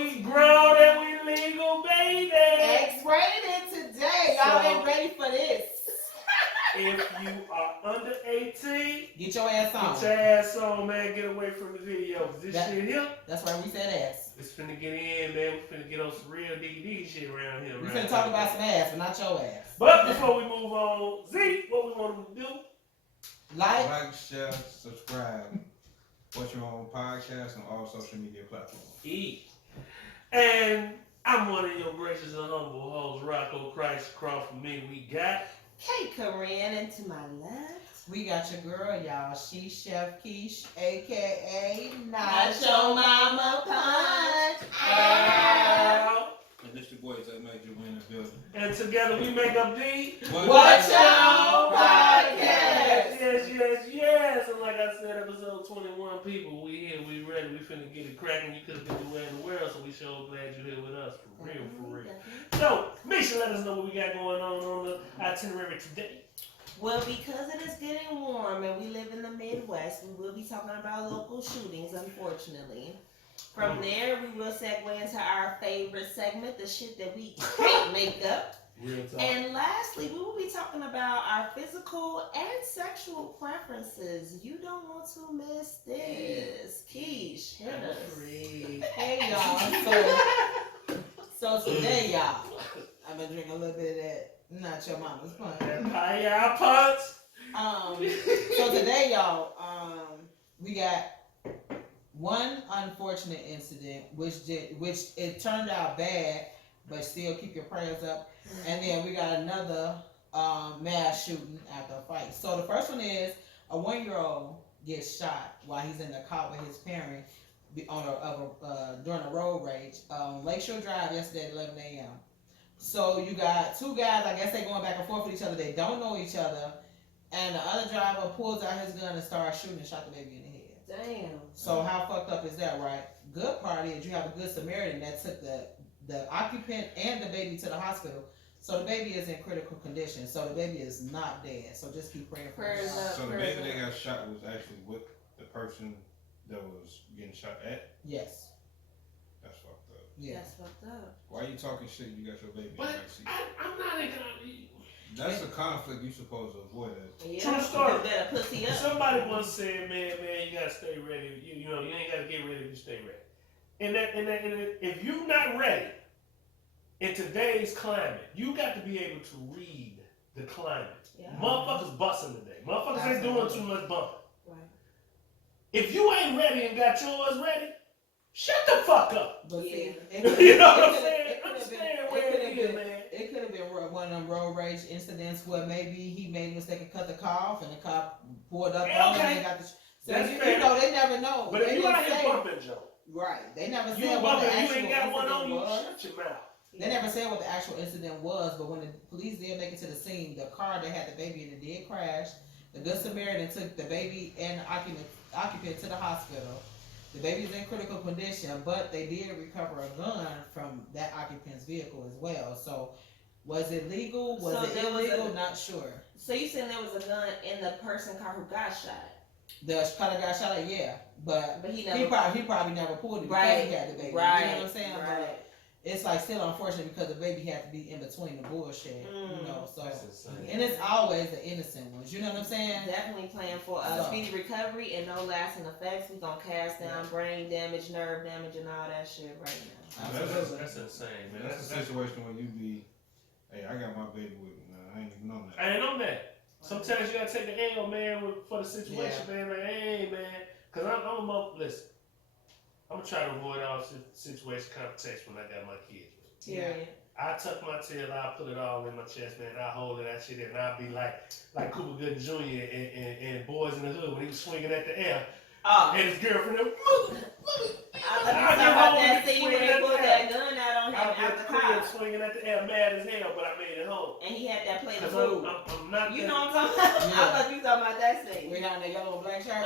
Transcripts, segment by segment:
we grown and we legal, baby. X-rated today. Y'all ain't ready for this. If you are under 18, get your ass on. Get your ass on, man. Get away from the video. This shit here. That's why we said ass. It's finna get in, man. We finna get on some real DD shit around here. We finna talk about some ass, but not your ass. But before we move on, Z, what we want them to do? Like, share, subscribe. Watch your own podcast on all social media platforms. And I'm one of your gracious and humble hosts, Rocco Christ. Across from me, we got Hey, Corinne, and to my left, we got your girl, y'all. She Chef Keish, aka Not Your Mama Punch. And this your boys that made you win the building. And together we make up the What Y'all Podcast. Yes. And like I said, episode 21, people, we here, we ready, we finna get it cracking. You could have been anywhere in the world, so we sure glad you're here with us, for real. So, Misha, let us know what we got going on the itinerary today. Well, because it is getting warm and we live in the Midwest, we will be talking about local shootings, unfortunately. From there, we will segue into our favorite segment, the shit that we can't make up. Real talk. And lastly, we will be talking about our physical and sexual preferences. You don't want to miss this. Keish, hit us. Hey, y'all. So today, y'all, I'm gonna drink a little bit of that Not Your Mama's Punch. Hi, y'all, punch. So today, y'all, we got one unfortunate incident, which it turned out bad, but still keep your prayers up. And then we got another mass shooting after a fight. So the first one is a 1-year-old gets shot while he's in the car with his parent during a road rage. Lakeshore Drive yesterday at 11 a.m. So you got two guys, I guess they going back and forth with each other. They don't know each other. And the other driver pulls out his gun and starts shooting and shot the baby in the head. Damn. So how fucked up is that, right? Good part is you have a good Samaritan that took the occupant and the baby to the hospital. So the baby is in critical condition. So the baby is not dead. So just keep praying for him. So the baby that got shot was actually with the person that was getting shot at? Yes. That's fucked up. Yeah. That's fucked up. Why are you talking shit? You got your baby in But the backseat. I'm not in. That's a conflict you supposed to avoid. Yeah, True story. Better pussy up. Somebody once said, man, you gotta stay ready. You know, you ain't gotta get ready if you stay ready. And if you're not ready in today's climate, you got to be able to read the climate. Yeah. Motherfuckers busting today. Motherfuckers ain't doing too much bumping. Right. If you ain't ready and got yours ready, shut the fuck up. But see, You know what I'm saying? Understand where it is, man. It could have been one of them road rage incidents where maybe he made a mistake and cut the car off and the cop pulled up on him and got the... So That's you fair. know, they never know. But they if you out didn't here say, bumping, Joe, right, they never you said what the bumping, you actual ain't got one on incident you, was. shut your mouth. They never said what the actual incident was, but when the police did make it to the scene, the car that had the baby in it did crash. The Good Samaritan took the baby and occupant to the hospital. The baby's in critical condition, but they did recover a gun from that occupant's vehicle as well. So, was it legal? Was it illegal? Not sure. So you saying there was a gun in the person car who got shot? The car that got shot at, yeah, but he probably never pulled it because right. he had the baby. Right. You know what I'm saying? Right. But it's like still unfortunate because the baby had to be in between the bullshit. You know, so and it's always the innocent ones. You know what I'm saying? Definitely praying for speedy recovery and no lasting effects. We're gonna cast down brain damage, nerve damage, and all that shit right now. That's insane, man. That's a situation where you be, hey, I got my baby with me now. I ain't even on that. I ain't on that. Sometimes you gotta take the L, man, for the situation, man. Like, hey, man, cause I'm listen. I'm gonna try to avoid all situation context when I got my kids. Period. I tuck my tail, I put it all in my chest, man. I hold that shit in, and I'll be like Cooper Gooden Jr. and Boys in the Hood when he was swinging at the air. And his girlfriend, I thought you talking about that scene when they pulled that gun out on him out the car. Swinging at the air, mad as hell, but I made it home. And he had that plate of food. food. I'm not. You know what I'm talking about? Yeah. I thought you talking about that scene. We got that yellow and black shirt.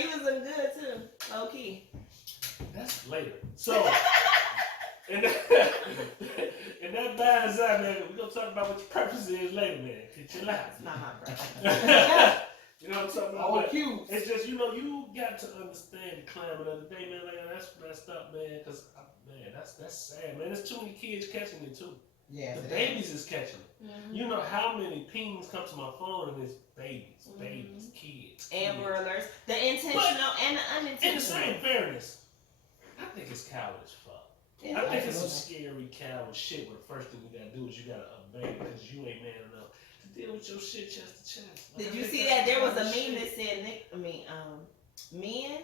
He was looking good too, low key. That's later. So, and that bad aside, man, we're going to talk about what your purpose is later, man. Get your life. It's not my purpose. You know what I'm talking about? Oh, cute. It's just, you know, you got to understand the climate of the day, man. Like, that's messed up, man. Because, man, that's That's sad, man. There's too many kids catching it too. Yeah, The babies is catching it. You know how many pings come to my phone and it's babies, kids. Amber alerts. The intentional and the unintentional. In the same fairness, I think it's coward as fuck. Yeah, I think it's some scary coward shit where the first thing you gotta do is you gotta obey because you ain't man enough to deal with your shit chest to chest. Did you see that? There was a meme that said, men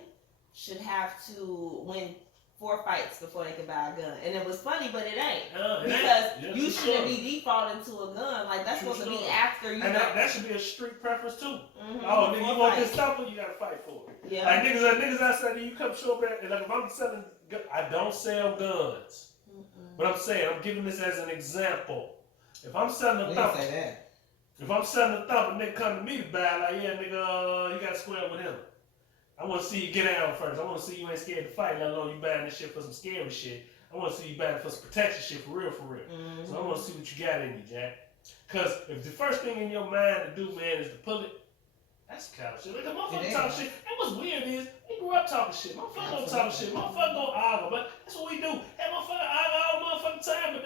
should have to win 4 fights before they can buy a gun. And it was funny, but it ain't. Because you shouldn't be defaulting to a gun. Like, that's supposed to be after you. And that should be a street preference, too. Oh, nigga, you want this stuff, you gotta fight for it. Yeah. Like, niggas outside, you come show up and like, if I'm selling, I don't sell guns. But I'm saying, I'm giving this as an example. If I'm selling a thumper, if I'm selling a thumper, nigga come to me to buy, like, yeah, nigga, you gotta square with him. I want to see you get out first. I want to see you ain't scared to fight, let alone you buying this shit for some scary shit. I want to see you buying for some protection shit for real. So I want to see what you got in you, Jack. Because if the first thing in your mind to do, man, is to pull it, that's cow shit. Like, a motherfucker talk shit. And what's weird is, we grew up talking shit. Motherfucker don't talk shit. Motherfucker don't argue. But that's what we do. That motherfucker argue all the motherfucking time, but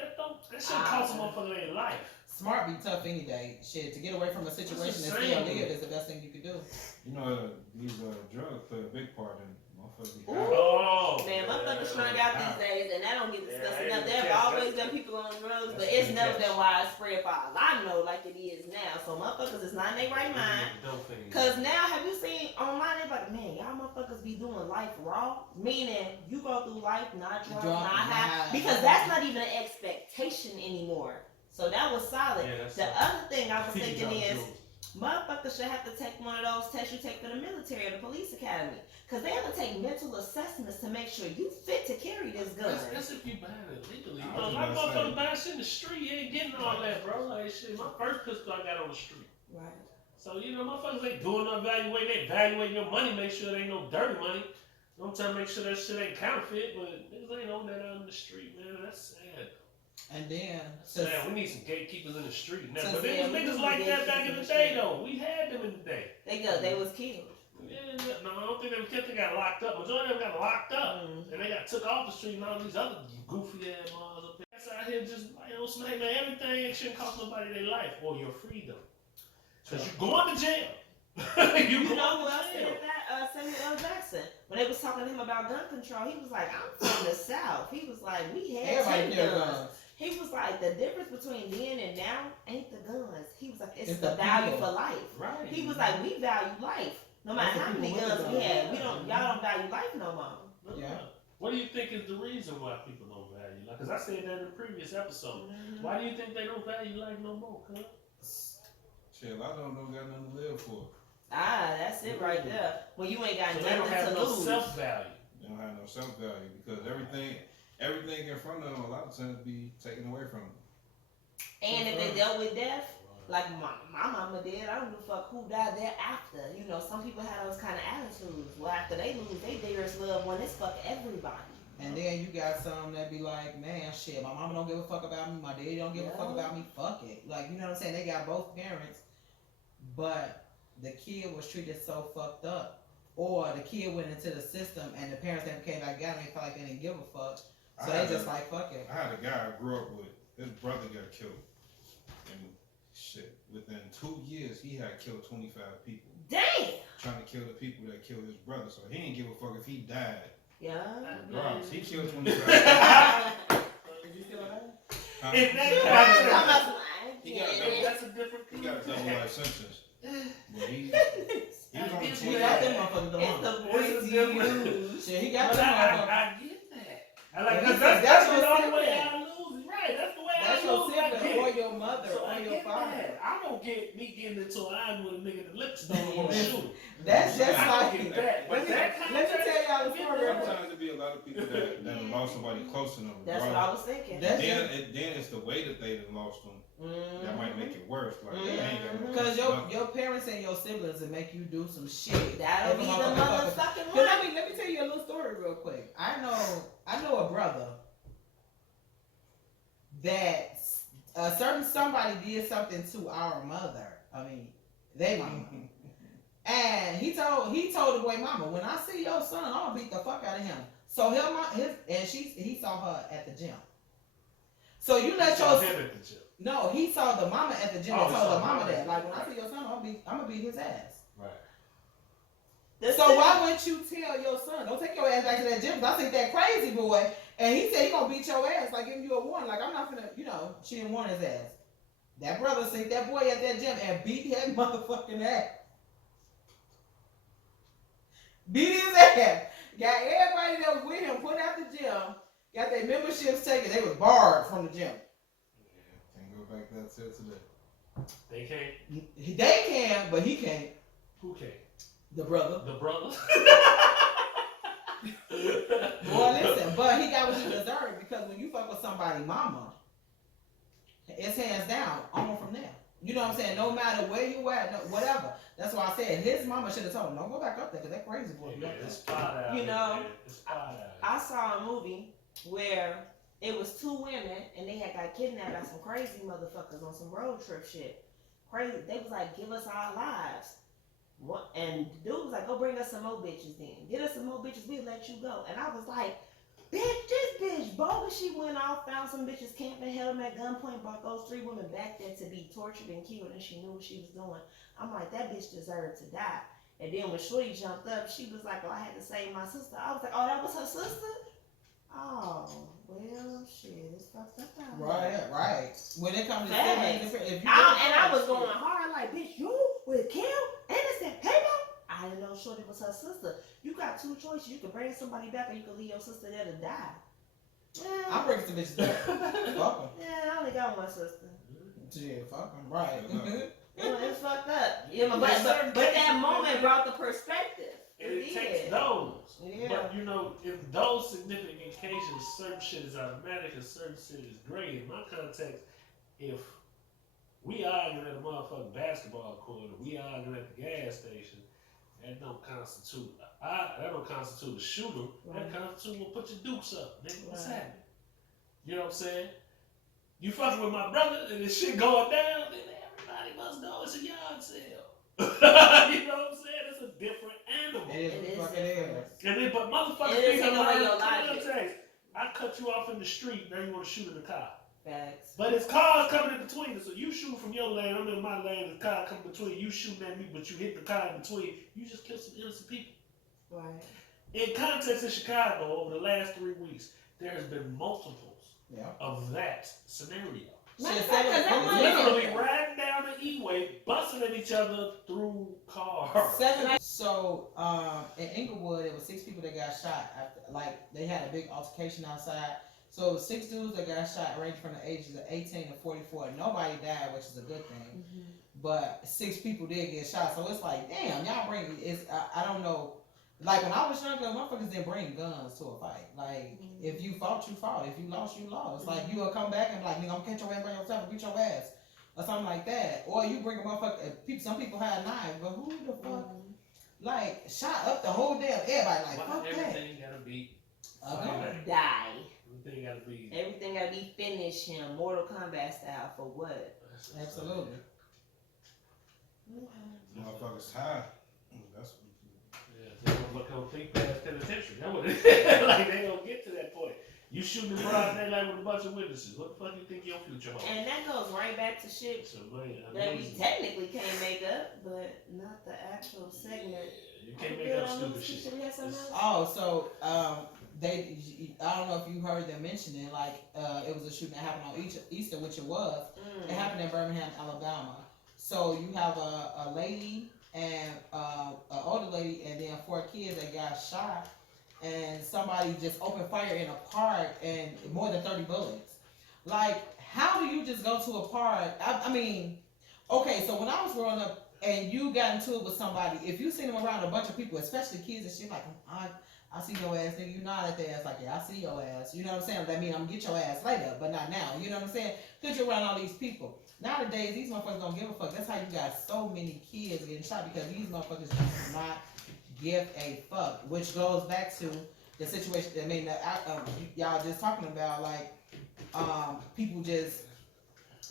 that shit costs a motherfucker their life. Smart be tough any day. Shit, to get away from a situation and still live is the best thing you can do. You know, these drugs play a big part in motherfuckers. Man, motherfuckers strung out these days, and that don't get discussed enough. There have always been people on drugs, but it's never been widespread for all I know like it is now. So motherfuckers is not in their right mind. Cause now, have you seen online, they're like, man, y'all motherfuckers be doing life raw? Meaning, you go through life not drunk, not high. Because that's not even an expectation anymore. So that was solid. The other thing I was thinking is, motherfuckers should have to take one of those tests you take for the military or the police academy. Because they have to take mental assessments to make sure you fit to carry this gun. That's if you buying it legally. You know, like motherfuckers buying shit in the street, you ain't getting all that, bro. Like, shit, my first pistol I got on the street. Right. So, you know, motherfuckers ain't doing no evaluating. They evaluate your money, make sure there ain't no dirty money. I'm trying to make sure that shit ain't counterfeit, but niggas ain't on that out in the street, man. That's sad. And then, we need some gatekeepers in the street now. But there was niggas like that back in the day, though. We had them in the day. They was killed. Yeah, no, I don't think they were killed. They got locked up. Majority of them got locked up, and they got took off the street. And all these other goofy ass motherfuckers up there. That's out here just like, you know, smack, man. Everything shouldn't cost nobody their life or your freedom. Cause you going to jail. you know who else said that? Samuel L. Jackson. When they was talking to him about gun control, he was like, "I'm from the South." He was like, "We had 10 guns." He was like, the difference between then and now ain't the guns. He was like, it's the value for life. Right. He was like, we value life. No matter how many guns we have, y'all don't value life no more. Yeah. What do you think is the reason why people don't value life? Because I said that in the previous episode. Why do you think they don't value life no more, cuz? Shit, a lot of them don't got nothing to live for. That's it right there. Well, you ain't got so nothing they don't have to no lose. self-value. They don't have no self-value because everything in front of them a lot of times be taken away from them. And if they dealt with death, like my mama did, I don't give a fuck who died thereafter. You know, some people have those kind of attitudes. Well, after they lose their dearest loved one, it's fuck everybody. And then you got some that be like, man, shit, my mama don't give a fuck about me, my daddy don't give a fuck about me, fuck it. Like, you know what I'm saying? They got both parents, but the kid was treated so fucked up. Or the kid went into the system and the parents never came back out and they felt like they didn't give a fuck. So they just like, fuck it. I had a guy I grew up with, his brother got killed. And shit, within 2 years, he had killed 25 people. Damn! Trying to kill the people that killed his brother. So he didn't give a fuck if he died. Yeah. Regardless, he killed 25 people. Did you kill her? That's a different He got a double life sentence. But he was on the He got them motherfuckers the It's month. the voice you use. Shit, he got But them motherfuckers. I get that. I like But that's your the only way sibling. I lose. Right, that's the way That's I your lose. I sibling get or it. your mother So or I your get father. that. I don't get me getting into an argument with a nigga at the liquor store and want to shoot. That's just I like, don't get that. But that kind let me tell y'all a story real quick. Sometimes there be a lot of people that lost somebody close to them. That's what I was thinking. That's Then it's the way that they done lost them that might make it worse. Like they ain't got no Because nothing. your parents and your siblings will make you do some shit. That'll be the motherfucking Cause one. let me tell you a little story real quick. I know a brother that a certain somebody did something to our mother. I mean, they mama. And he told the boy mama, when I see your son, I'm gonna beat the fuck out of him. So he saw her at the gym. So you let Saw your him at the gym. no, he saw the mama at the gym Oh, and he told saw the mama her. that. Like, when I see your son, I'm gonna beat his ass. Right. So why wouldn't you tell your son, don't take your ass back to that gym? 'Cause I think that crazy boy, and he said he gonna beat your ass, like giving you a warning. Like, I'm not gonna, she didn't warn his ass. That brother seen that boy at that gym and beat that motherfucking ass. Beat his ass. Got everybody that was with him put out the gym. Got their memberships taken. They was barred from the gym. Yeah, can't go back there till today. They can't. They can, but he can't. Who can't? The brother. The brother. Boy, listen, but he got what he deserved, because when you fuck with somebody mama, it's hands down, on from there. You know what I'm saying? No matter where you at, no, whatever. That's why I said his mama should have told him, don't go back up there, because that crazy boy. Yeah, it's spot out. You know, it's spot out. I saw a movie where it was two women and they had got kidnapped by some crazy motherfuckers on some road trip shit. Crazy. They was like, give us our lives. What? And the dude was like, go bring us some more bitches then. Get us some more bitches, we'll let you go. And I was like, bitch, this bitch bogus. She went off, found some bitches camping, held them at gunpoint, brought those 3 women back there to be tortured and killed, and she knew what she was doing. I'm like, that bitch deserved to die. And then when Shorty jumped up, she was like, oh, I had to save my sister. I was like, oh, that was her sister? Oh, well, shit, it's fucked up out here. Right. When it comes to Facts. if you I was going hard like, bitch, you would kill innocent people? I didn't know Shorty was her sister. You got 2 choices. You can bring somebody back, or you can leave your sister there to die. Yeah. I'm bringing some bitches back. Fuck them. Yeah, I only got one sister. Yeah, fuck them. Right. It's fucked up. Yeah, but that moment brought the perspective. And it takes those. Yeah. But in those significant occasions, certain shit is automatic and certain shit is gray. In my context, if we arguing at a motherfucking basketball court, or we arguing at the gas station, that don't constitute a shooter. Right. That constitutes, well, put your dukes up, nigga. What's happening? You know what I'm saying? You fucking with my brother and this shit going down, then everybody must know it's a yard sale. You know what I'm saying? It's a different animal. It is. And then, but motherfuckers think context. I cut you off in the street, now you want to shoot in the car. Facts. But it's cars coming in between us. So you shoot from your lane, I'm in my lane, the car coming between you shooting at me, but you hit the car in between. You just killed some innocent people. Right. In context in Chicago, over the last 3 weeks, there has been multiples of that scenario. Literally riding down the E-way, busting at each other through cars. So, in Inglewood, there was 6 people that got shot after, like, they had a big altercation outside. So, it was 6 dudes that got shot, ranging from the ages of 18 to 44. Nobody died, which is a good thing. Mm-hmm. But 6 people did get shot. So, it's like, damn, y'all bring, I don't know. Like, when I was younger, motherfuckers didn't bring guns to a fight. Like, if you fought, you fought. If you lost, you lost. Like, you will come back and be like, nigga, I'm gonna catch your ass by yourself and beat your ass. Or something like that. Or you bring a motherfucker, some people had knives, but who the fuck, like, shot up the whole damn, everybody, like, fuck that. Everything gotta be die. Everything gotta be finish him, Mortal Kombat style, for what? Absolutely. Motherfuckers high. That's what they don't become think past penitentiary. That's what it is. Like, they don't get to that point. You shooting in broad daylight with a bunch of witnesses. What the fuck you think your future holds? And that goes right back to shit that we technically can't make up, but not the actual segment. You can't make up stupid shit. Oh, so I don't know if you heard them mentioning, like, it was a shooting that happened on Easter, which it was. It happened in Birmingham, Alabama. So you have a lady and an older lady, and then 4 kids that got shot, and somebody just opened fire in a park, and more than 30 bullets. Like, how do you just go to a park? I mean, okay, so when I was growing up, and you got into it with somebody, if you seen them around a bunch of people, especially kids and shit, like, I see your ass, nigga, you nod at their ass, like, yeah, I see your ass. You know what I'm saying? That mean I'm gonna get your ass later, but not now. You know what I'm saying? Because you're around all these people. Nowadays, these motherfuckers don't give a fuck. That's how you got so many kids getting shot, because these motherfuckers do not give a fuck. Which goes back to the situation, I mean, y'all just talking about, like, people just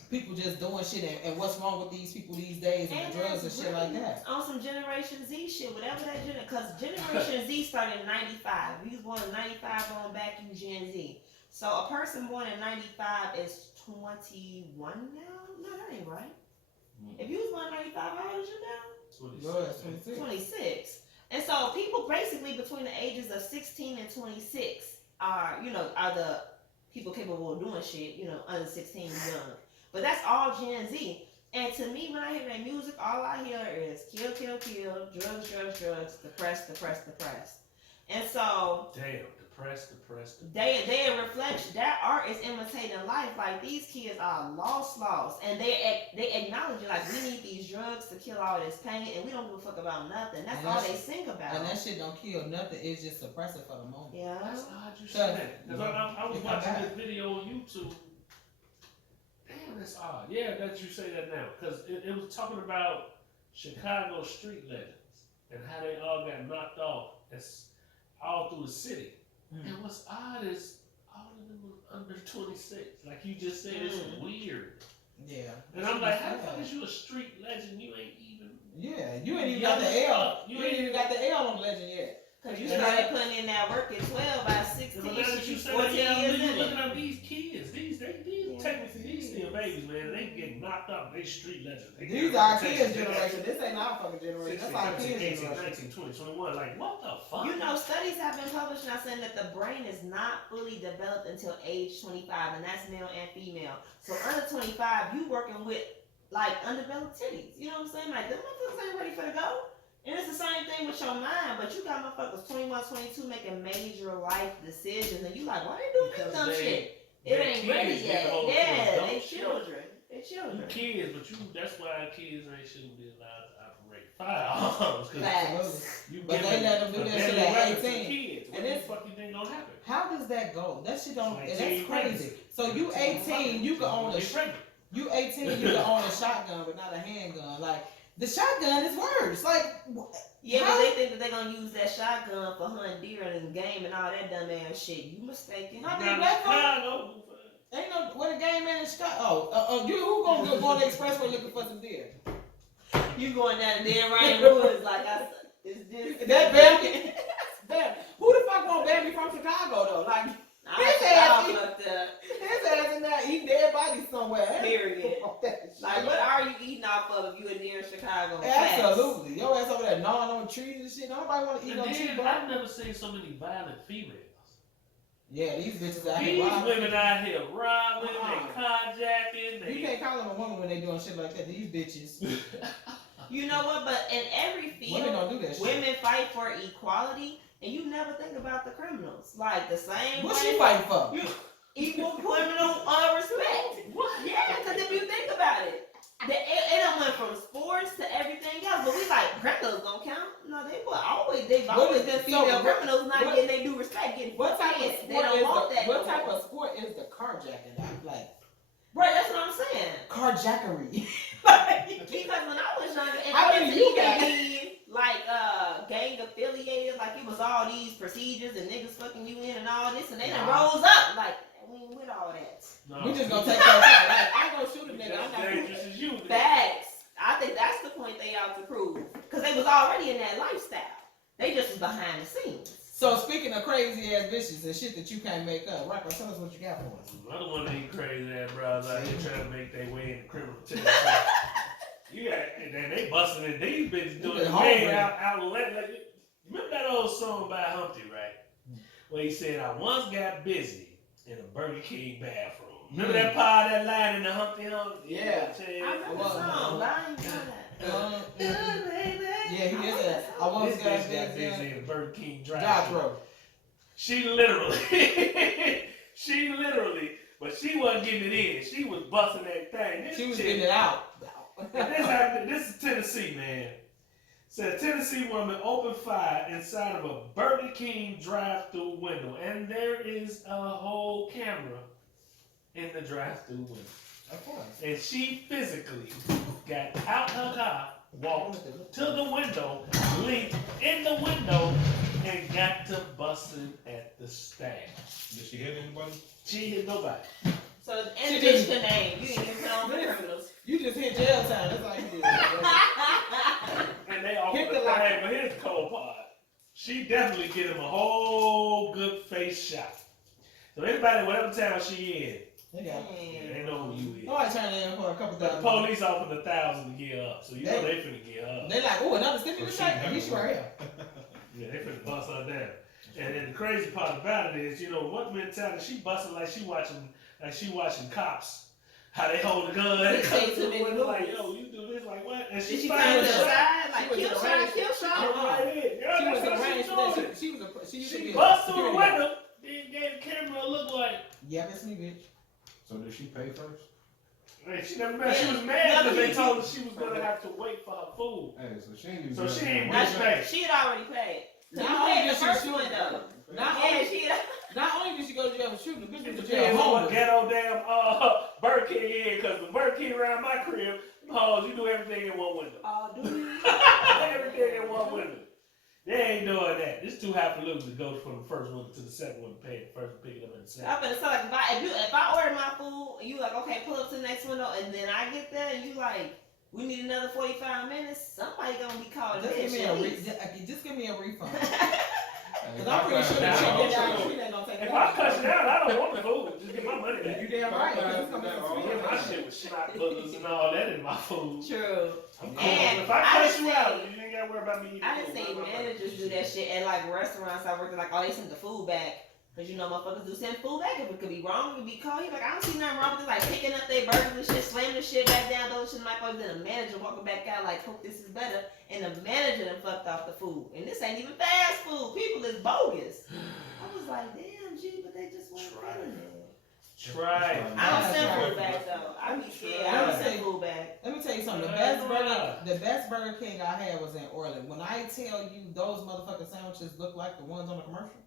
people just doing shit and what's wrong with these people these days and the drugs and shit like that. On some Generation Z shit, whatever that because Generation Z started in 95. You was born in 95 on back, you Gen Z. So a person born in 95 is 21 now? No, that ain't right. If you was born in 95, how old is you now? 26. 26. And so people basically between the ages of 16 and 26 are the people capable of doing shit, under 16 young. But that's all Gen Z. And to me, when I hear that music, all I hear is kill, kill, kill, drugs, drugs, drugs, depressed, depressed, depressed. And so Damn, depressed. they reflect that art is imitating life. Like these kids are lost, and they acknowledge it. Like we need these drugs to kill all this pain, and we don't give a fuck about nothing. That's all they sing about. And that shit don't kill nothing. It's just suppressive for the moment. Yeah. That's odd you said that. Because I was watching this video on YouTube. Damn, that's odd. Yeah, that you say that now. Because it was talking about Chicago street legends and how they all got knocked off all through the city. And what's odd is all of them were under 26. Like you just said, it's weird. Yeah. And I'm like, how the fuck is you a street legend? You ain't even. Yeah, you ain't even got the L. You ain't even got the L on legend yet. Cause you started putting in that work at 12 by 16. You 14 years you in. looking at these kids. These technically these still babies, man. They get knocked up. They street legends. These are our kids' generation. This ain't our fucking generation. 16, That's our 17, kids' 18, generation. 19, 20, 21. Like, what the fuck? Studies have been published now saying that the brain is not fully developed until age 25, and that's male and female. So under 25, you working with like undeveloped titties. You know what I'm saying? Like, them motherfuckers ain't ready for the go. And it's the same thing with your mind, but you got motherfuckers 21, 22 making major life decisions, and you like, why they doing this dumb shit? It ain't ready yet. Yeah, they children. They children. You kids, but that's why kids shouldn't be allowed to operate firearms. But they let them do that shit at 18. Kids. What the fuck you think gonna happen? How does that go? That shit don't. Like That's crazy. So you 18, you can own you 18, you can own a shotgun, but not a handgun. Like. The shotgun is worse. Like, yeah, but they think that they're gonna use that shotgun for hunting deer and game and all that dumb ass shit. You mistaken. I mean, ain't no what a game man in Chicago. You who gonna go on the expressway looking for some deer? You going down there right in the woods like I said. It's just that Bambi. Who the fuck want Bambi from Chicago though? Like. His ass in there eating dead bodies somewhere. Period. Like, what are you eating off of if you in near Chicago? Absolutely. Your ass over there gnawing on trees and shit. Nobody want to eat no tree, bro. I've never seen so many violent females. Yeah, these bitches out here robbing. These women out here robbing, they carjacking. You can't call them a woman when they doing shit like that. These bitches. You know what? But in every field, women don't do that shit. Women fight for equality. And you never think about the criminals. Like the same What's she fighting for? Equal criminal respect. What? Yeah, because if you think about it, it done went from sports to everything else. But we like, criminals don't count. No, they've always been female criminals not getting they due respect. What type of sport they don't want that. What type of sport is the carjacking? Like, right, that's what I'm saying. Carjackery. Because when I was younger, and I mean, you got like gang affiliated, like it was all these procedures and niggas fucking you in and all this, and they done rose up like we ain't with all that. No. We just gonna take that. Like, I ain't gonna shoot a nigga. I'm not dangerous as you. Facts. I think that's the point they out to prove, because they was already in that lifestyle. They just was behind the scenes. So speaking of crazy ass bitches and shit that you can't make up, Rocco, tell us what you got for us. I don't want to eat crazy ass bros out here trying to make their way in the criminal justice. They busting in these bitches doing the game out like, remember that old song by Humpty, right? Where he said, I once got busy in a Burger King bathroom. Remember that part of that line in the Humpty Hump? Yeah. I remember the song. Yeah, he did that. I once got busy in a Burger King drive-thru. She literally, but she wasn't getting it in. She was busting that thing. She was getting it out. This is Tennessee, man. Said a Tennessee woman opened fire inside of a Burger King drive-thru window, and there is a whole camera in the drive-thru window. Of course. And she physically got out her car, walked to the window, leaped in the window, and got to busting at the stash. Did she hit anybody? She hit nobody. So and She the bitch just- can name. You didn't even put on the criminals. You just hit jail time. That's all you did. And they offer Hit the the thing, lock. but here's the cold part. She definitely get him a whole good face shot. So anybody, whatever town she in, They got. they know who you is. Nobody turned in for a couple But the thousand. police offered 1,000 to get her up, so you know they finna get her up. They like, oh, another stimulus So she check? At least you right here. Yeah, they finna bust her down. And then the crazy part about it is, you know, what mentality she busting like she watching cops. How they hold the gun. They They come say to too the many window like, movies. yo, you do this like what? And Did she she fired turn to the herself. side? Like, She was kill in the shot, range. kill She shot. was right in. Girl, She was that's in the what range she for that. doing. She used to She be a bust through the security guard. window. Then gave the camera a look like, Yeah, that's me, bitch. So did she pay first? man, she never mad. She was Yeah. mad because they Yeah. told her she was gonna have to wait for her food. Hey, so she ain't even. So she ain't That's rich right. paid. She had already paid. So Not you only paid did the she first shoot- window. Not Yeah, only, she had. not only did she go to jail for shooting, the bitch She went to was jail in one homeless. ghetto damn Burger King in, because the Burger King around my crib, you do everything in one window. Oh, do you? Everything in one window. They ain't doing that. It's too highfalutin to go from the first one to the second one, pay the first, pick it up in the second. I'm gonna say like if I order my food, and you like okay, pull up to the next window, and then I get there, and you like we need another 45 minutes. Somebody gonna be called a Just give bitch. me at a least. just give me a refund. Hey, Cause I'm pretty sure Nah, that shit I'm get down. sure. She ain't gonna take If it I out. cut you down, I don't want the food. Just get my money back. You damn right. Cause it's gonna be some sweet. Yeah, my shit with shot bullets and all that in my food. True. I'm cool. And If I I cut done you out, seen- you ain't gotta worry about me eating I done food. seen managers do that shit at like restaurants I worked at. Like, oh, they sent the food back. Cause you know motherfuckers do send food back if it could be wrong, it could be cold. He like, I don't see nothing wrong with this. Like picking up their burgers and shit, slamming the shit back down, throwing shit in the microwave. Then the manager walking back out like, hope this is better. And the manager done fucked off the food. And this ain't even fast food. People is bogus. I was like, damn, G, but they just weren't Try feeling it. it. Try. I don't send Try. food back though. I be scared. Try. I don't send food back. Let me tell you something. Yeah. The best Burger King I had was in Orland. When I tell you those motherfucking sandwiches look like the ones on the commercial,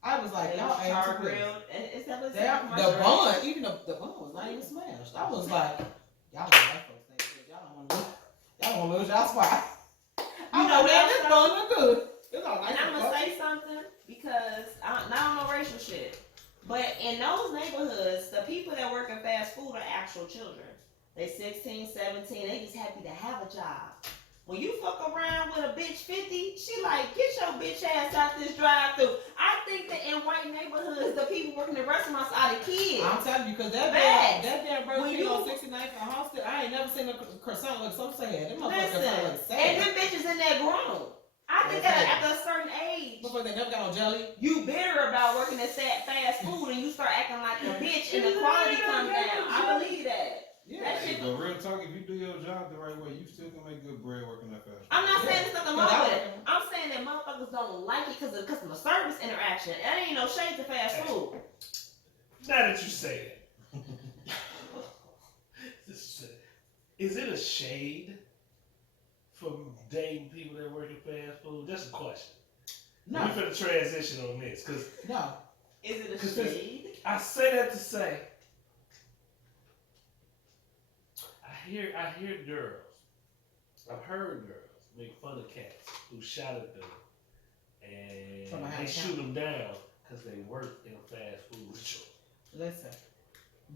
I was like, They y'all ain't char too good. grilled. Is that what it's The called? bun, even the bun was not even smashed. I was like, y'all white folks think good. Y'all don't want to lose y'all spot. I You know know that this what? bun look good. It's all nice And I'm and gonna fluffy. say something because not on no racial shit, but in those neighborhoods, the people that work in fast food are actual children. They 16, 17, they just happy to have a job. When you fuck around with a bitch 50, she like, get your bitch ass out this drive-through. I think that in white neighborhoods, the people working in restaurants are the kids. I'm telling you, because that Facts. damn Burger When King you- on 69th and Hosted, I ain't never seen a croissant look so sad. Them motherfuckers Listen, look sad. and them bitches in there grown. I think that after a certain age, Motherfuckers, they never got no jelly. you bitter about working at fast food and you start acting like a bitch and the quality comes down. I believe that. Yeah. That Hey, shit- but real talk, if you do your job the right way, you still can make good bread working that fast. I'm not Yeah. saying there's nothing But wrong I with it. reckon- I'm saying that motherfuckers don't like it because of the customer service interaction. That ain't no shade to fast food. Now that you say it. Is it a shade from dating people that work in fast food? That's a question. No, We finna transition on this, because no. Is it a Cause this- shade? I say that to say, I hear girls, I've heard girls make fun of cats who shot at them, and From behind they the shoot them down because they work in a fast food joint. Listen,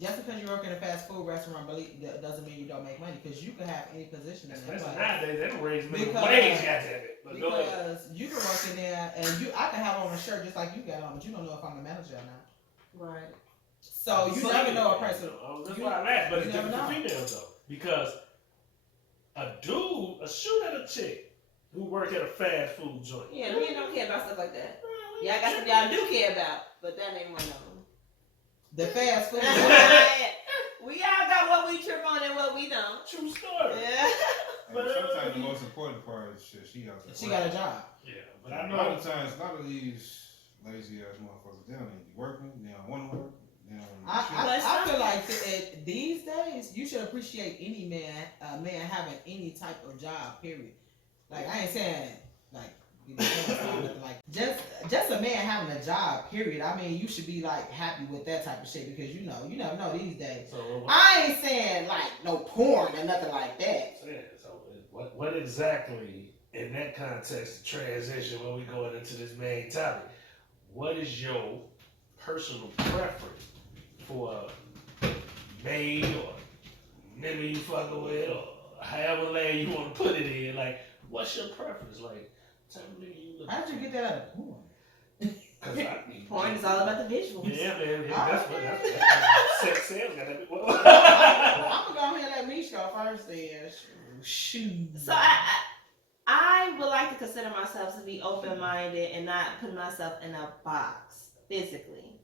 just because you work in a fast food restaurant that doesn't mean you don't make money, because you can have any position in that Especially place. nowadays, they don't raise minimum Because- wage, goddammit. But go ahead. Because you can work in there and I can have on a shirt just like you got on, but you don't know if I'm the manager or not. Right. So you never know a person. That's you- why I laugh, but you it's never different for know. females though. Because a shoot at a chick who work at a fast food joint. Yeah, men don't care about stuff like that. Y'all got stuff y'all do care about, but that ain't one of them. The fast food. We all got what we trip on and what we don't. True story. Yeah. But sometimes the most important part is shit, she got that. She got a job. Yeah, but I A lot know. of times, a lot of these lazy ass motherfuckers, they don't need to be working, they don't want to work, they don't want to I feel like these days you should appreciate any man having any type of job. Period. Like I ain't saying like you know, nothing like just a man having a job. Period. I mean you should be like happy with that type of shit because you never know these days. So I ain't saying like no porn or nothing like that. so what exactly in that context, the transition when we going into this main topic? What is your personal preference for maid or nigga you fucking with or however lane you want to put it in. Like, what's your preference? Like, type of nigga you look. How'd you get that out of porn? Cause I need Porn is all about the visuals. Yeah, man. Yeah, that's what sex sales got that. Well, I'm gonna go ahead and let me go first then. Shoot. So I would like to consider myself to be open-minded and not put myself in a box physically.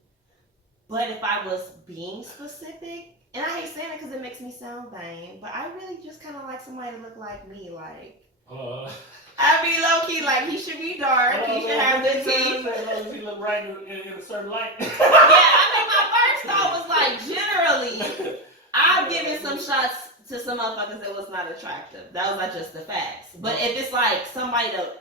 But if I was being specific, and I hate saying it because it makes me sound vain, but I really just kind of like somebody to look like me. Like, I be low-key, like, he should be dark, he should have good teeth. As long as he look right in a certain light. Yeah, I mean, my first thought was like, generally, I've given some shots to some motherfuckers that was not attractive. That was like just the facts. But if it's like somebody to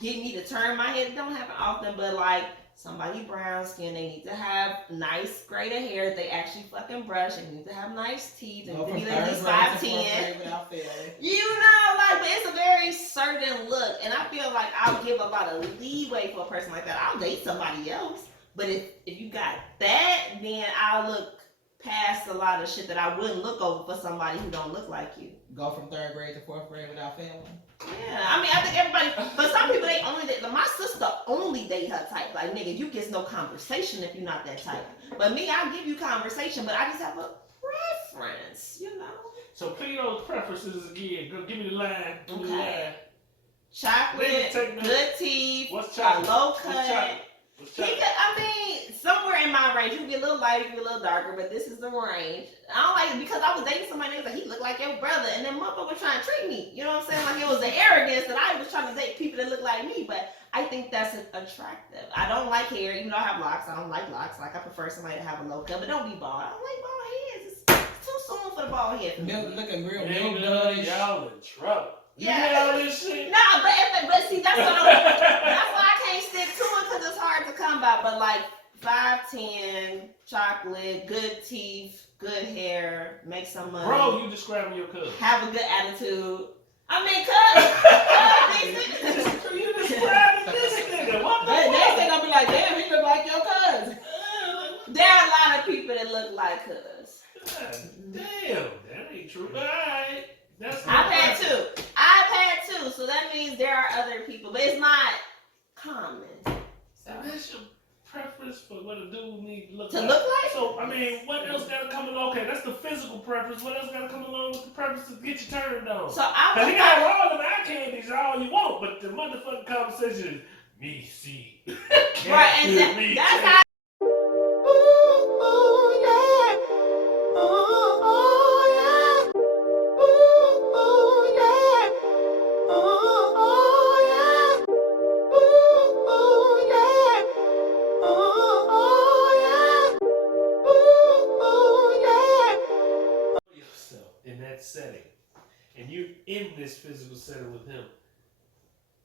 get me to turn my head, it don't happen often, but like somebody brown skin, they need to have nice grade of hair that they actually fucking brush, they need to have nice teeth, and need to be at least 5'10". You know, like, but it's a very certain look, and I feel like I'll give a lot of leeway for a person like that. I'll date somebody else, but if you got that, then I'll look past a lot of shit that I wouldn't look over for somebody who don't look like you. Go from 3rd grade to 4th grade without family. Yeah, I mean, I think everybody, but some people, they only date, my sister only date her type. Like, nigga, you get no conversation if you're not that type. But me, I'll give you conversation, but I just have a preference, you know? So pick those preferences again. Go give me the line. Give me the line. Chocolate, good teeth, What's a chocolate? low What's cut. chocolate? What's chocolate? I mean, somewhere in my range. You can be a little lighter, you can be a little darker, but this is the range. I don't like it because I was dating somebody that was like, he looked like your brother, and then motherfucker was trying to treat me. You know what I'm saying? Like, it was the arrogance that I was trying to date people that look like me, but I think that's attractive. I don't like hair, even though I have locks. I don't like locks. Like, I prefer somebody to have a low cut, but don't be bald. I don't like bald heads. It's too soon for the bald head. Looking real Nigga, milk-duddish. y'all in trouble. You Yeah. hear all this shit? Nah, but see, that's why I can't stick to it because it's hard to come by. But like 5'10", chocolate, good teeth, good hair, make some money. Bro, you describing your cousin. Have a good attitude. I mean, cuz. You describing this nigga. What the They fuck? gonna be like, damn, he look like your cousin. There are a lot of people that look like cuz. God damn, that ain't true. Alright. That's I've had two. So that means there are other people, but it's not common. So that's your preference for what a dude need to look To like. look like? So, I mean, what else gotta come along? Okay, that's the physical preference. What else gotta come along with the preference to get you turned on? So I Cause was you got all the eye candies all you want, but the motherfucking conversation is me see. right, and that's how. yourself in that setting, and you're in this physical setting with him,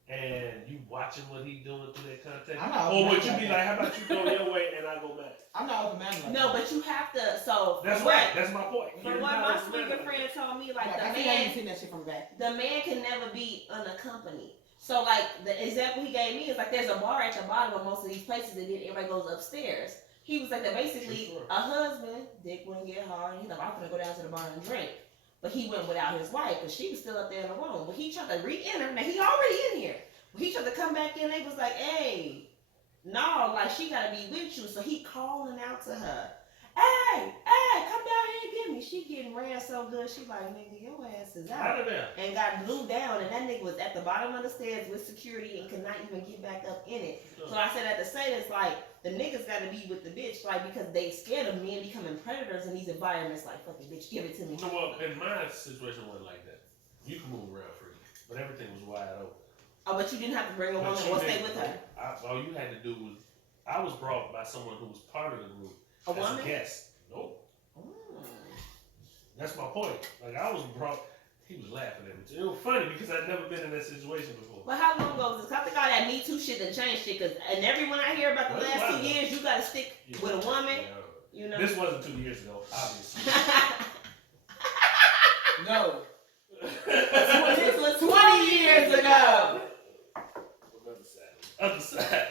and you watching what he doing through that contact, I'm not or would open you like be that. like, how about you go your way and I go back? I'm not open-minded like No, that. but you have to. So That's what- right. That's my point. From You're what not my open-minded swinger like friend told me, like, I think I ain't seen that shit from back. the man can never be unaccompanied. So like the example he gave me is like there's a bar at the bottom of most of these places, and then everybody goes upstairs. He was like that basically Sure. a husband, dick wouldn't get hard. He's like, I'm gonna go down to the bar and drink. But he went without his wife, because she was still up there in the room. But he tried to re-enter. Now he already in here. When he tried to come back in, they was like, hey, no, like she gotta be with you. So he calling out to her. Hey, come down here and get me. She getting ran so good. She like, nigga, your ass is out. Out of there. And got glued down, and that nigga was at the bottom of the stairs with security and could not even get back up in it. So I said that to say this, like, the niggas gotta be with the bitch, like, because they scared of men becoming predators in these environments, like, fucking bitch, give it to me. No, well, in my situation wasn't like that. You can move around free, but everything was wide open. Oh, but you didn't have to bring a woman But you or stay didn't. with her. All you had to do was, I was brought by someone who was part of the group. A as woman? a guest. Nope. Mm. That's my point. Like, I was brought, he was laughing at me. It was funny because I'd never been in that situation before. But how long ago was this? I think all that Me Too shit done changed shit, because, and everyone I hear about the That's last wild. 2 years, you gotta stick Yeah. with a woman, Yeah. you know? This wasn't 2 years ago, obviously. No. This was 20 years ago. Other side.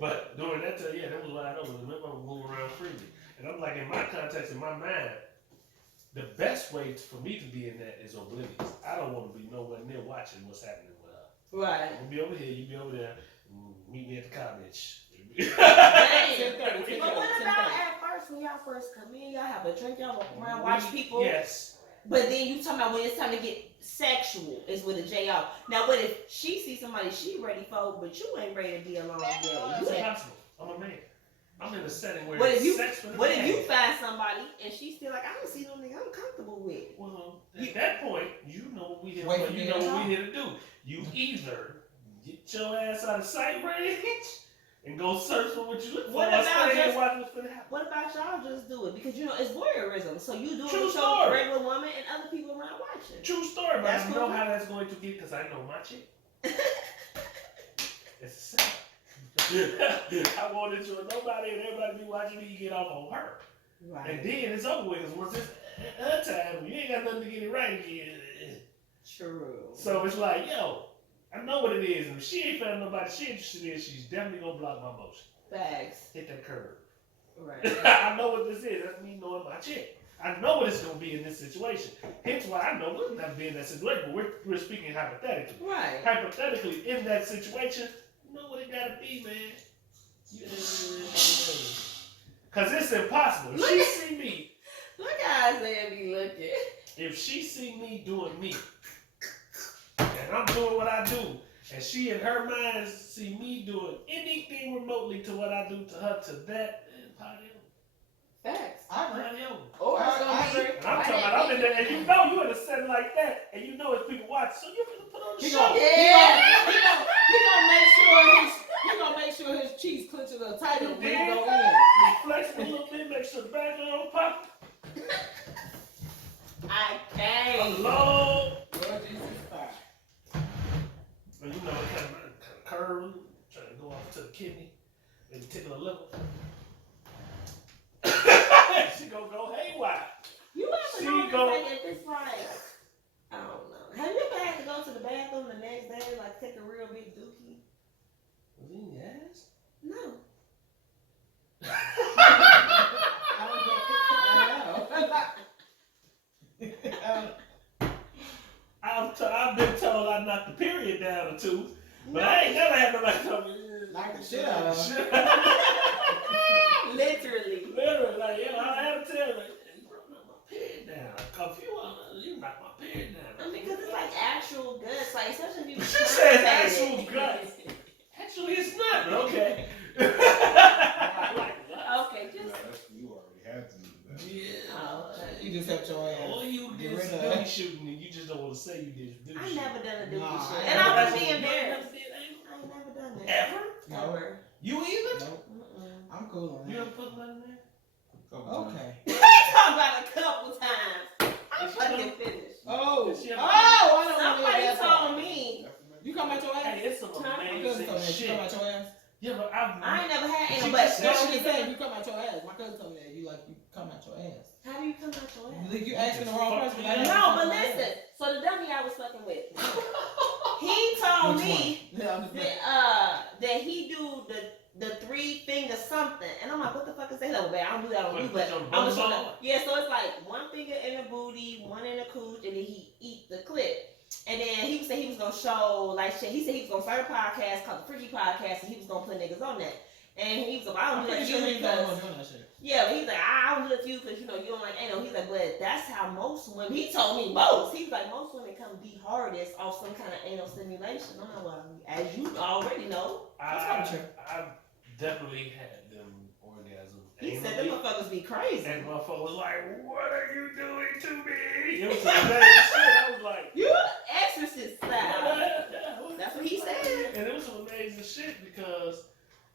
But during that time, yeah, that was wide open. Remember, I was moving around freely. And I'm like, in my context, in my mind, the best way for me to be in that is oblivious. I don't want to be nowhere near watching what's happening with her. Right. I'm gonna be over here, you be over there. Meet me at the car, bitch. Dang. But what about at first when y'all first come in, y'all have a drink, y'all walk around, watch people? Yes. But then you talking about when it's time to get sexual is with a J off. Now what if she sees somebody she ready for, but you ain't ready to be alone yet? It's impossible. I'm a man. I'm in a setting where What if you sex for the what man. if you find somebody and she's still like, I don't see no nigga I'm comfortable with? Well, at that point, you know what we here Wait for. for You me know to what talk. we here to do. You either get your ass out of sight range and go search for what you look for. What or about stay and just- watch what's gonna happen. What about y'all just do it? Because you know it's voyeurism. So you do it True with your story. regular woman and other people around watching. True story, but That's I know cool. how that's going to get because I know my chick. It's sad. I won't enjoy nobody and everybody be watching me get off on her. Right. And then it's over with because once it's her time, you ain't got nothing to get it right again. True. So it's like, yo, I know what it is. And if she ain't found nobody she interested in, she's definitely going to block my motion. Facts. Hit that curve. Right. I know what this is. That's me knowing my chick. I know what it's going to be in this situation. Hence why I know we'll never be in that situation. But we're speaking hypothetically. Right. Hypothetically, in that situation, you know what it got to be, man. Because it's impossible. If she see me, Look how Isaiah be looking. if she see me doing me, and I'm doing what I do, and she in her mind see me doing anything remotely to what I do to her, to that, party over. Facts. I agree. Party over. Or it's gonna I be agree. And I'm talking about, I'm in there, and you know you in a setting like that, and you know it's people watching, so you're gonna put on the He show. gonna, he gonna make sure his cheeks clenches a tighter when he go in. Flex a little bit, make sure the background pop. I can't. Hello. Lord Jesus Christ. And you know, it kind of curve, trying to go off to the kidney, maybe tickle a liver. She gonna go haywire. You She ever know go- like if it's like, I don't know. Have you ever had to go to the bathroom the next day, like take a real big dookie? Yes. No. I've been told I knocked the period down or two, but I ain't never had nobody tell me. Knock the shit out of her. Literally. Literally, like, yo, I had to tell her, like, you knocked my period down. A few others, you knocked my period down. I mean, because it's like actual guts, like especially if you. She said actual guts. Actually, it's not, but okay. Like, what? Okay, just. You already had to do that. Yeah. Oh, okay. You just helped your ass. All you Get did is rid of duty it. shooting, and you just don't want to say you did duty I shooting. never done a dookie Nah, shit, I and I never would be You embarrassed. never did anal? I ain't never done it. Ever? No. Ever. You either? Nope. Mm-mm. I'm cool on You that. ever put one in there? Okay. Talk about a couple times. I'm Is she fucking done? finished. Oh. Is she ever- I don't want to Somebody hear that part. told me. You come at your ass? Hey, it's some Huh? My cousin amazing told me that. You shit. come at your ass? Yeah, but I've I ain't never had She anal, but just No, said I'm she just saying, you come at your ass. My cousin told me that. You come at your ass. how do you come out your ass? You asking the wrong person. I No, never but come at listen. my So the dummy I was fucking with, he ass. told Which me one? Yeah, I'm just that he do the 3-finger something, and I'm like, what the fuck is that? Like, well, I don't do that on you, but I'm just trying to. Yeah, so it's like one finger in the booty, one in the cooch, and then he eat the clip. And then he said he was gonna show like shit. He said he was gonna start a podcast called the Freaky Podcast, and he was gonna put niggas on that. And he was like, I I'm don't do that pretty to sure you he's the only because. one doing that shit. Yeah, but he's like, I don't do it to you because you know you don't like anal. He's like, but that's how most women. He told me most. He's like, most women come the hardest off some kind of anal stimulation. I'm like, well, as you already know. That's probably true. I've definitely had them orgasms. He said them motherfuckers be crazy. And motherfucker was like, what are you doing to me? It was some amazing shit. I was like, You exorcist style. yeah. That's what he said. And it was some amazing shit because,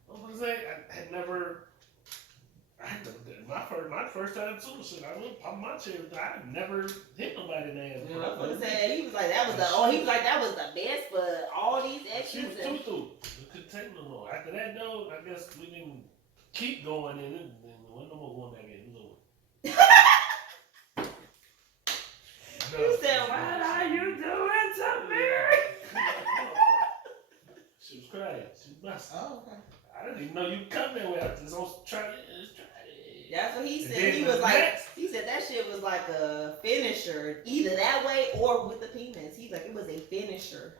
what was I had never. My first time too, shit. I was popping my cherry. I never hit nobody in the ass. Yeah, Motherfucker said he was like that was the he was like that was the best for all these She was extras. And, through. It couldn't take no more. After that though, I guess we didn't keep going and then there wasn't no more going back in. It was over. he said, what are you doing to me? She was crying. She was busting. Oh, okay. I didn't even know you could come there with us. Just try it. That's what he And said. then He the was like, next- he said that shit was like a finisher, either that way or with the penis. He's like, it was a finisher.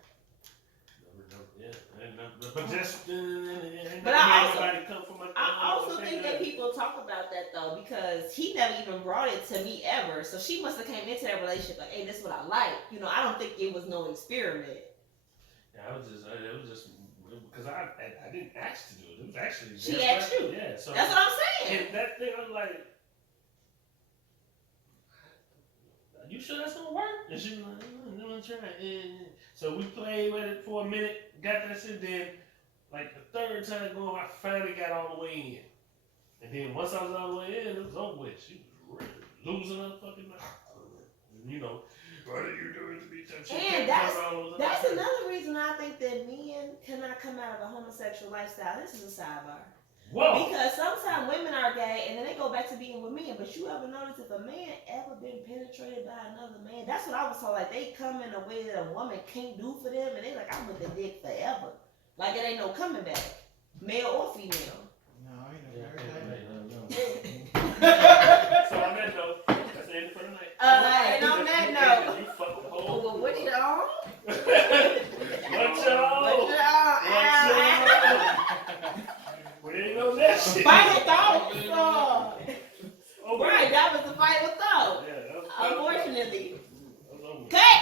But just, But I also think that people talk about that though, because he never even brought it to me ever. So she must have came into that relationship like, hey, this is what I like. You know, I don't think it was no experiment. Yeah, it was just because I didn't ask to do it. It was actually she asked you. Yeah, so that's what I'm saying. And that thing, I'm like, you sure that's gonna work? And she was like, I'm gonna try. And so we played with it for a minute, got that shit. Then, like the third time going, I finally got all the way in. And then once I was all the way in, it was over with. She was really losing her fucking mind. You know, what are you doing to be touched? And that's another reason I think that men cannot come out of a homosexual lifestyle. This is a sidebar. Whoa. Because sometimes women are gay and then they go back to being with men. But you ever notice if a man ever been penetrated by another man? That's what I was told. Like they come in a way that a woman can't do for them, and they like, I'm with the dick forever. Like it ain't no coming back, male or female. No, I ain't never heard that. So on that note, that's the end for the night. And on that note, you fuck the whole. well, what y'all? What y'all? We ain't know that shit. Final thought. Okay. Right, that was the final thought. Yeah, that was Unfortunately. that was over. Okay.